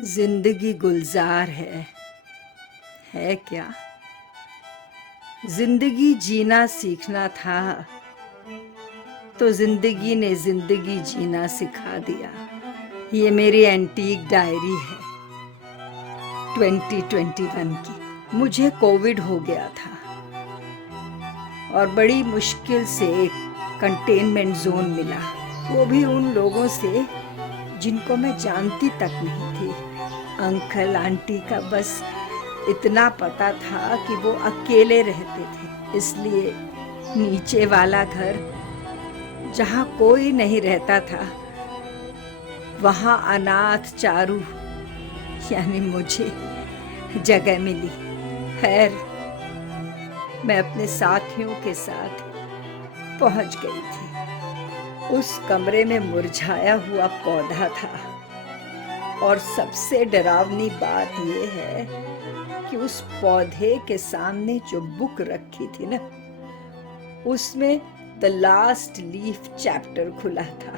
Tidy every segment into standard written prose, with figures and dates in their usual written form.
जिंदगी गुलजार है क्या? जिंदगी जीना सीखना था तो जिंदगी ने जिंदगी जीना सिखा दिया। ये मेरी एंटीक डायरी है 2021 की। मुझे कोविड हो गया था और बड़ी मुश्किल से एक कंटेनमेंट जोन मिला, वो भी उन लोगों से जिनको मैं जानती तक नहीं थी। अंकल आंटी का बस इतना पता था कि वो अकेले रहते थे, इसलिए नीचे वाला घर जहाँ कोई नहीं रहता था वहाँ अनाथ चारू यानी मुझे जगह मिली। खैर, मैं अपने साथियों के साथ पहुंच गई थी। उस कमरे में मुरझाया हुआ पौधा था और सबसे डरावनी बात यह है कि उस पौधे के सामने जो बुक रखी थी ना, उसमें द लास्ट लीफ चैप्टर खुला था।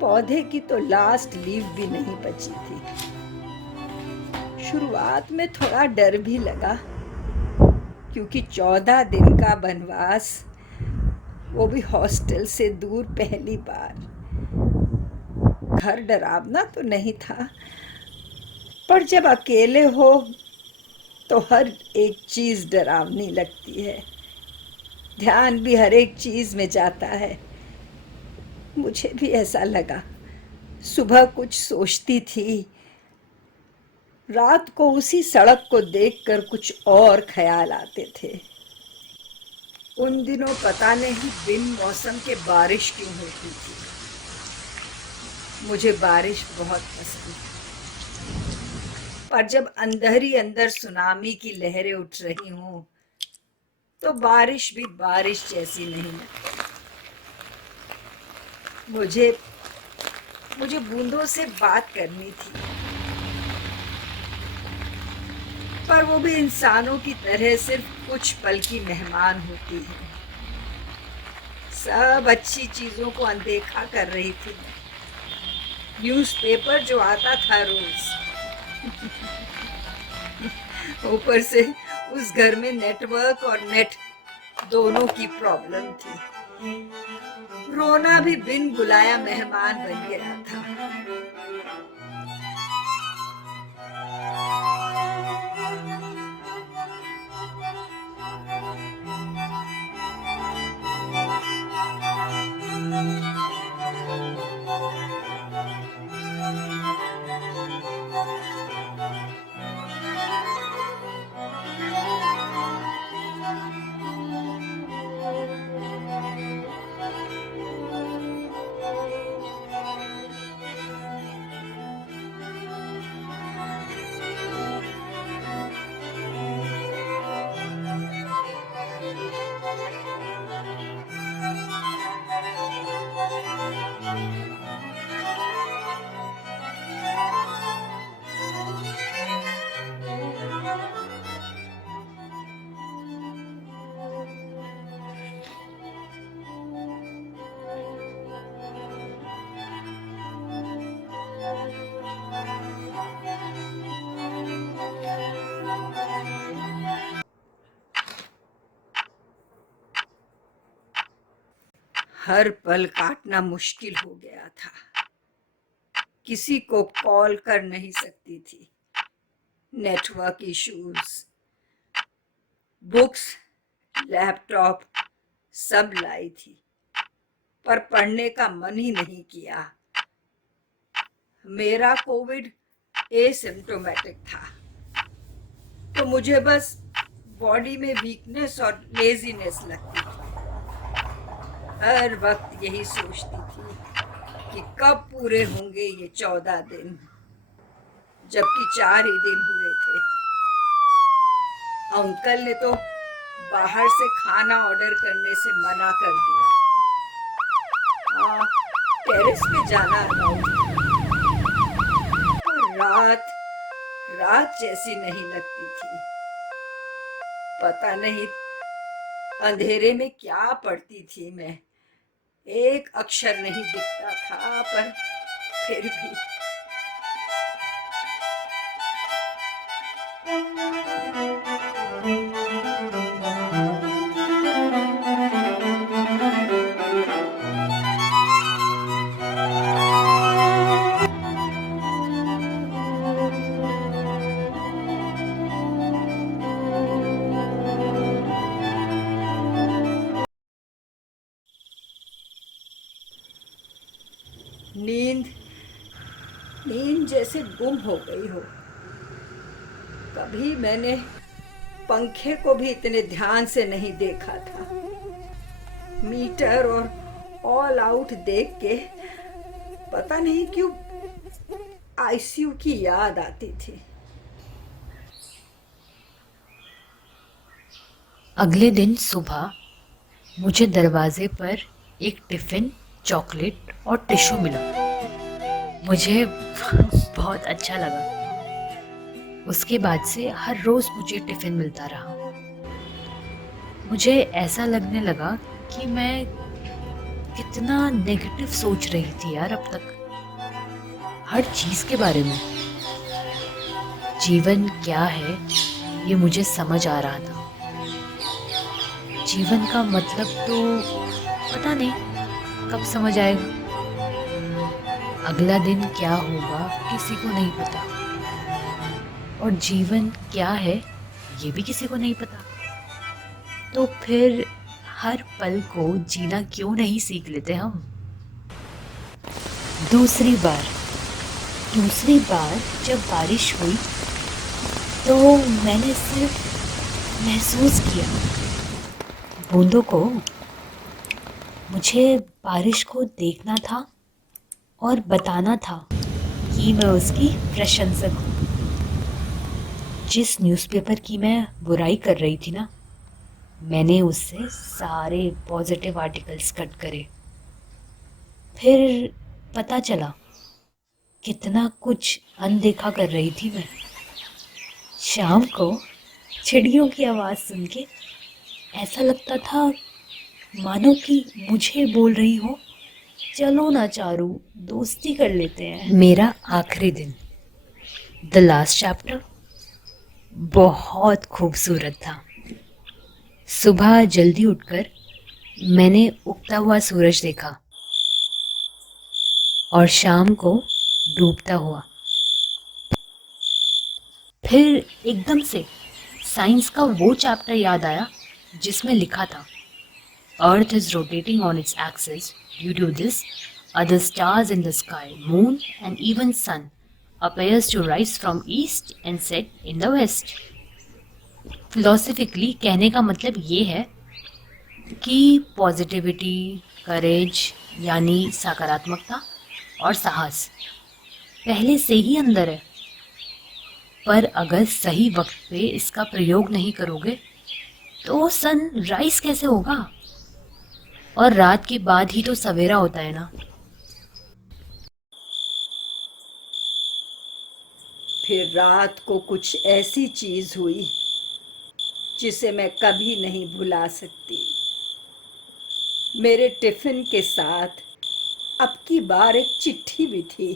पौधे की तो लास्ट लीफ भी नहीं बची थी। शुरुआत में थोड़ा डर भी लगा, क्योंकि 14 दिन का वनवास, वो भी हॉस्टल से दूर, पहली बार। घर डरावना तो नहीं था, पर जब अकेले हो तो हर एक चीज डरावनी लगती है। ध्यान भी हर एक चीज में जाता है। मुझे भी ऐसा लगा। सुबह कुछ सोचती थी, रात को उसी सड़क को देखकर कुछ और ख्याल आते थे। उन दिनों पता नहीं बिन मौसम के बारिश क्यों होती थी। मुझे बारिश बहुत पसंद है, पर जब अंदर ही अंदर सुनामी की लहरें उठ रही हों तो बारिश भी बारिश जैसी नहीं लगती। मुझे मुझे बूंदों से बात करनी थी, पर वो भी इंसानों की तरह सिर्फ कुछ पल की मेहमान होती है। सब अच्छी चीजों को अनदेखा कर रही थी। न्यूज़पेपर जो आता था रोज, ऊपर से उस घर में नेटवर्क और नेट दोनों की प्रॉब्लम थी। रोना भी बिन बुलाया मेहमान बन गया था। हर पल काटना मुश्किल हो गया था। किसी को कॉल कर नहीं सकती थी। नेटवर्क इश्यूज, बुक्स, लैपटॉप सब लाई थी, पर पढ़ने का मन ही नहीं किया। मेरा कोविड एसिम्प्टोमेटिक था, तो मुझे बस बॉडी में वीकनेस और लेजीनेस लगती थी। हर वक्त यही सोचती थी कि कब पूरे होंगे ये 14 दिन, जबकि 4 ही दिन हुए थे। अंकल ने तो बाहर से खाना ऑर्डर करने से मना कर दिया। हाँ, टेरेस पे जाना अलाउड था, पर रात रात जैसी नहीं लगती थी। पता नहीं अंधेरे में क्या पढ़ती थी मैं। एक अक्षर नहीं दिखता था, पर फिर भी नींद नींद जैसे गुम हो गई हो। कभी मैंने पंखे को भी इतने ध्यान से नहीं देखा था। मीटर और ऑल आउट देख के पता नहीं क्यों आईसीयू की याद आती थी। अगले दिन सुबह मुझे दरवाजे पर एक टिफ़िन, चॉकलेट और टिश्यू मिला। मुझे बहुत अच्छा लगा। उसके बाद से हर रोज़ मुझे टिफ़िन मिलता रहा। मुझे ऐसा लगने लगा कि मैं कितना नेगेटिव सोच रही थी यार अब तक, हर चीज़ के बारे में। जीवन क्या है ये मुझे समझ आ रहा था। जीवन का मतलब तो पता नहीं कब समझ आएगा। अगला दिन क्या होगा किसी को नहीं पता, और जीवन क्या है ये भी किसी को नहीं पता। तो फिर हर पल को जीना क्यों नहीं सीख लेते हम। दूसरी बार जब बारिश हुई तो मैंने सिर्फ महसूस किया बूंदों को। मुझे बारिश को देखना था और बताना था कि मैं उसकी प्रशंसक हूँ। जिस न्यूज़पेपर की मैं बुराई कर रही थी ना, मैंने उससे सारे पॉजिटिव आर्टिकल्स कट करे। फिर पता चला कितना कुछ अनदेखा कर रही थी मैं। शाम को चिड़ियों की आवाज़ सुन के ऐसा लगता था मानो कि मुझे बोल रही हो, चलो ना चारू, दोस्ती कर लेते हैं। मेरा आखिरी दिन, द लास्ट चैप्टर, बहुत खूबसूरत था। सुबह जल्दी उठकर मैंने उगता हुआ सूरज देखा और शाम को डूबता हुआ। फिर एकदम से साइंस का वो चैप्टर याद आया जिसमें लिखा था, earth is rotating on its axis, due to this other stars in the sky, moon and even sun appears to rise from east and set in the west. Philosophically कहने का मतलब ये है कि पॉजिटिविटी, करेज यानी सकारात्मकता और साहस पहले से ही अंदर है, पर अगर सही वक्त पे इसका प्रयोग नहीं करोगे तो सन राइज कैसे होगा। और रात के बाद ही तो सवेरा होता है ना। फिर रात को कुछ ऐसी चीज़ हुई जिसे मैं कभी नहीं भुला सकती। मेरे टिफ़िन के साथ अब की बार एक चिट्ठी भी थी।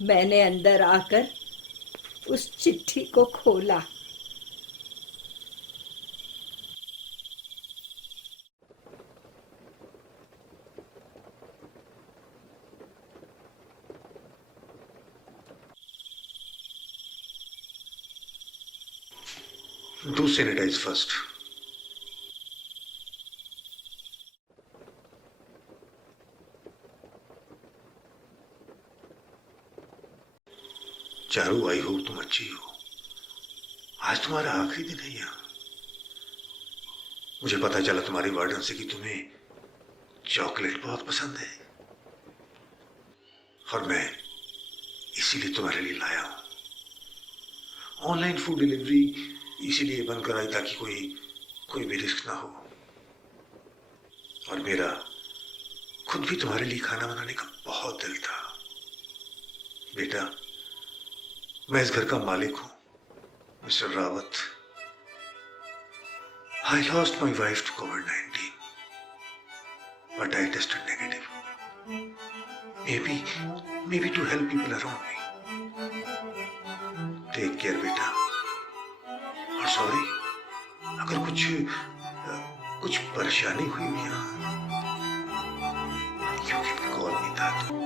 मैंने अंदर आकर उस चिट्ठी को खोला। Do sanitize first. चारू, आई हो तुम अच्छी हो। आज तुम्हारा आखिरी दिन है यहाँ। मुझे पता चला तुम्हारी वार्डन से कि तुम्हें चॉकलेट बहुत पसंद है, और मैं इसीलिए तुम्हारे लिए लाया हूं। ऑनलाइन फूड डिलीवरी इसीलिए बंद कराई ताकि कोई भी रिस्क ना हो, और मेरा खुद भी तुम्हारे लिए खाना बनाने का बहुत दिल था। बेटा, मैं इस घर का मालिक हूं, mister Rawat. I lost my wife to COVID-19, but I tested negative. Maybe to help people around me. Take care बेटा। और सॉरी अगर कुछ परेशानी हुई हो यहाँ, यू कैन कॉल मी दादू।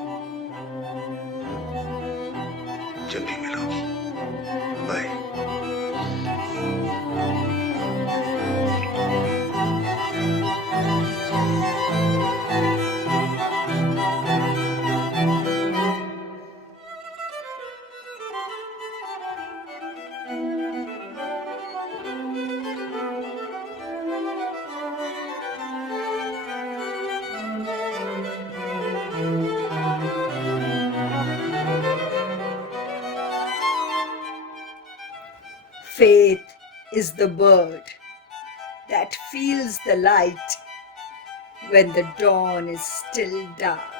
जब भी मिलोगी। Bye. Faith is the bird that feels the light when the dawn is still dark.